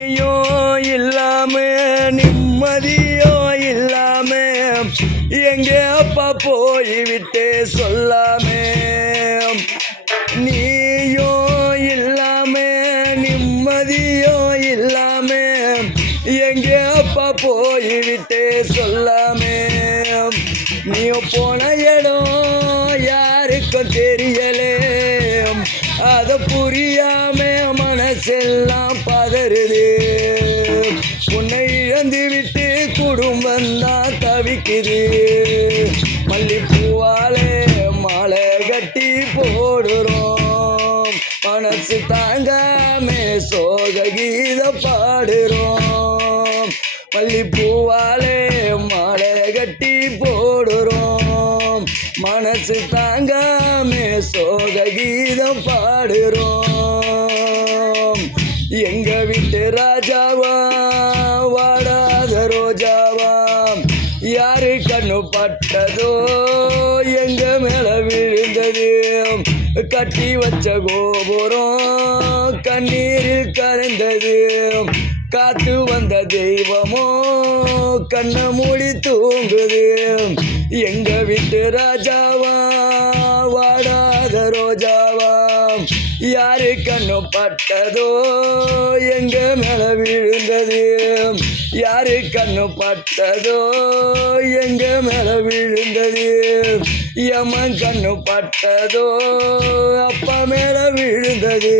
ஐயோ இல்லாம நிம்மதியோ இல்லாம எங்க அப்பா போய்விட்டே சொல்லாமே. நீயோ இல்லாம நிம்மதியோ இல்லாம எங்க அப்பா போய்விட்டே சொல்லாமே. நீ போன இடம் யாருக்கும் தெரியலே, அத புரியாம மனசெல்லாம் பதறுது. உன்னை இழந்து விட்டு குடும்பம் தான் தவிக்குது. மல்லிப்பூவாலே மாலை கட்டி போடுறோம், மனசு தாங்காம சோக கீத பாடுறோம். மல்லிப்பூவாலே மாலை கட்டி போடுறோம், மனசு தாங்காம சோக கீதம் பாடுறோம். எங்க வீட்டு ராஜாவா வாடாத ரோஜாவா, யாரு கண்ணு பட்டதோ எங்க மேல விழுந்தது. கட்டி வச்ச கோபுரம் கண்ணீரில் கரைந்தது. காத்து வந்த தெய்வமோ கண்ணை மூடி தூங்குது. எங்க வீட்டு ராஜாவா வாடாத ரோஜாவா, யாரு கண்ணு பட்டதோ எங்க மேல விழுந்தது. யாரு கண்ணு பட்டதோ எங்க மேல விழுந்தது. எமன் கண்ணு பட்டதோ அப்பா மேல விழுந்தது.